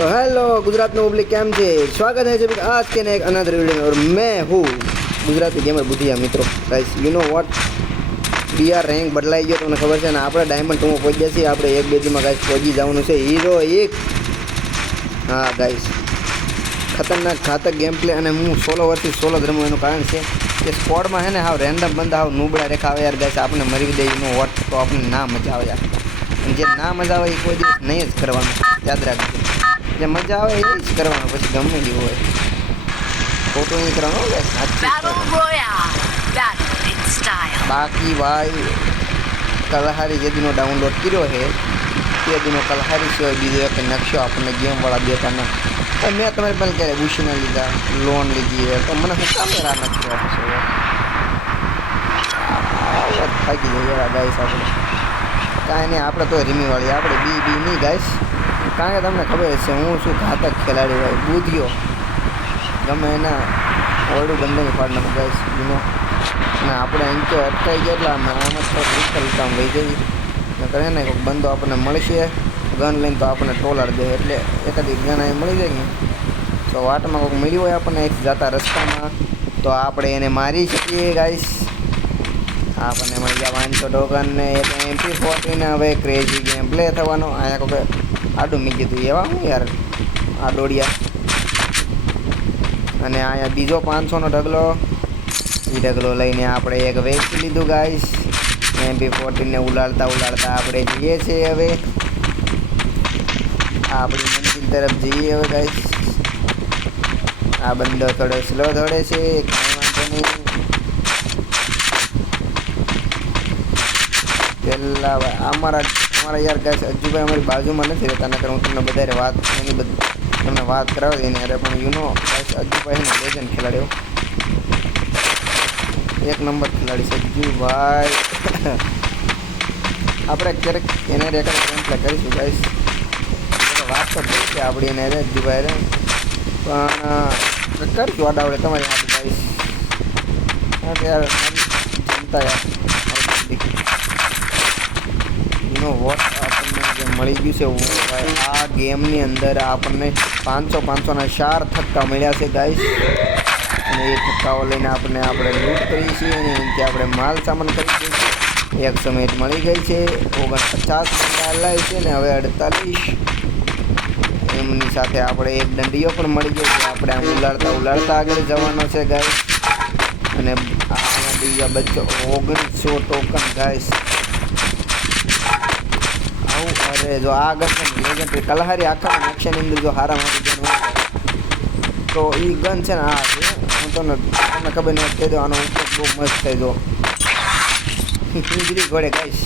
तो हेलो गुजरात में पब्लिक केम छे स्वागत है सभी आज के एक अनदर वीडियो में और मैं हूँ गुजराती गेमर बुधिया मित्रों guys you know what BR rank बदलाई गयो તમને ખબર છે ને આપણે ડાયમંડ 2 માં પહોંચી ગયા છીએ આપણે એક બેજી માં ગાઈસ પહોંચી જવાનું છે હીરો એક હા ગાઈસ ખતરનાક ઘાતક ગેમ પ્લે અને હું સોલો વર્સિસ સોલો રમું એનું કારણ છે કે સ્ક્વોડ માં હે ને હાવ રેન્ડમ બંદા હાવ નૂબડા રેખા આવે યાર ગાઈસ આપણે મરી દે યુ નો વ્હાટ તો આપણે ના મજા આવે યાર અને જે ના મજા આવે એ કોઈ દિવસ નહીં જ કરવાનું યાદ રાખજો જે મજા આવે એ જ કરવાનું પછી ગમે તે હોય ફોટો નહીં કરવાનો બાકી ભાઈ કલહારી જે દિનો ડાઉનલોડ કર્યો છે તે દિનો કલહારી સિવાય બીજો એક નકશો આપણને ગેમવાળા દેતા ન મેં તમારી પાસે ક્યારે ભૂષીના લીધા લોન લીધી હોય તો મને શું કામ આ નકશો આપશે થાકી જઈએ ગાઈસ આપણે કાંઈ નહીં આપણે તો રીમીવાળી આપણે બી નહીં ગાઈસ કારણ કે તમને ખબર છે હું શું ઘાતક ખેલાડી હોય બુદ્ધિયો ગમે એના ઓરડું બંધાઈ પાડવાનું ગાઈસ યુનો અને આપણે અહીં તો અટકાઈ ગયા એટલે આમાં તો કામ વહી જઈએ કરે ને કોઈક બંદો આપણને મળશે ગન લઈને તો આપણને ટોલાડ દે એટલે એકાદી ગન અહીં મળી જાય ને તો વાટમાં કોઈક મળ્યું હોય આપણને એક જતા રસ્તામાં તો આપણે એને મારી શકીએ ગાઈસ આપણને મળી ગયા 500 ટોકન ને એક MP40 ને હવે ક્રેઝી ગેમ પ્લે થવાનો અહીંયા કોઈ આડું મી કીધું એવા હું યાર આ દોડિયા અને અહીંયા બીજો 500 નો ઢગલો એ ઢગલો લઈને આપણે એક વેચી લીધું ગાઈસ MP40 ને ઉલાડતા આપણે જઈએ છીએ હવે આપણી મંજિલ તરફ જઈએ હવે ગાઈસ આ બંદો થોડો સ્લો દોડે છે કાંઈ વાંધો નહીં પેલા અમારા યાર ગાઈસ અજુભાઈ અમારી બાજુમાં નથી રહેતા નકર હું તમને બધારે વાત એની તમને વાત કરાવી દઈને અરે પણ યુ નો ગાઈસ અજુભાઈ ને લેજન્ડ ખેલાડ્યો એક નંબર ખેલાડી છે અજુભાઈ આપણે ક્યારેક એને રેકર્ડ ગેમ પ્લે કરીશું ગાઈસ વાત તો થઈ છે આપણી એને અજુભાઈ પણ કરશું આડાવડે તમારી હાથ ગાઈસ યાર જનતા યાર નો વોટ આપણને જે મળી ગયું છે આ ગેમની અંદર આપણને 500 ના 4 થક્કા મળ્યા છે ગાઈસ અને એ થક્કાઓ લઈને આપણે લૂંટ કરી છીએ અને એનાથી આપણે માલ સામાન કરી દઈશું એક સમય મળી ગઈ છે 49 ટકા લાવી છે ને હવે 48 એમની સાથે આપણે એક દંડીઓ પણ મળી ગઈ છે આપણે આમ ઉલાડતા આગળ જવાનો છે ગાઈસ અને આમાં બીજા બચ્ચો 1900 ટોકન ગાઈસ અરે જો આ ગન લેજન્ડરી કલહારી આખા નકશાની અંદર જો હારા મારી ગન હોય તો એ ગન છે ને આ છે હું તમને ખબર નહીં કહી દો આનો ઉપયોગ બહુ મસ્ત થાય જો હિન્દી ઘોડે ગાઈશ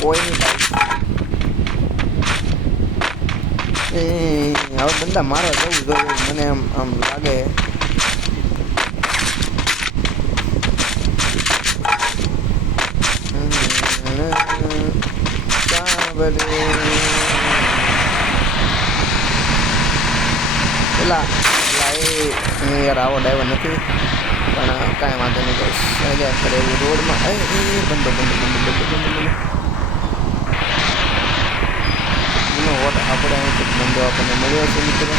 કોઈ નહીં ગાઈશ હવે બંદા મારવા જવું જોઈએ મને આમ લાગે પેલા યાર આવો ડ્રાઈવર નથી પણ કાંઈ વાંધો નહીં બસ સજા કરે એવું રોડમાં બંધો એનો વોટ આપણે અહીંથી બંધો આપણને મળ્યો છે મિત્રો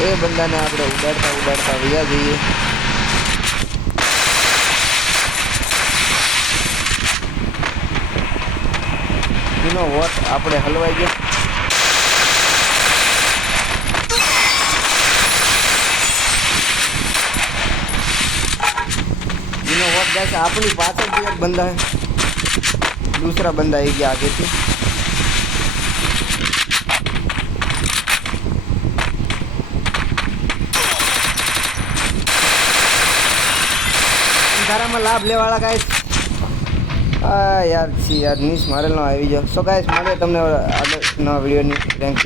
એ બંદાને આપણે ઉડાડતા વયા જઈએ એનો વોટ આપણે હલવાઈ ગયા એનો વોટ ગાઈસ આપણી પાછળ भी एक बंदा है दूसरा बंदा है क्या आगे से में लाभ ले वाला गाइस યાર નીસ મારેલનો આવી જાવ સો ગાઈસ મળે તમને આગળના વિડીયોની રેન્ક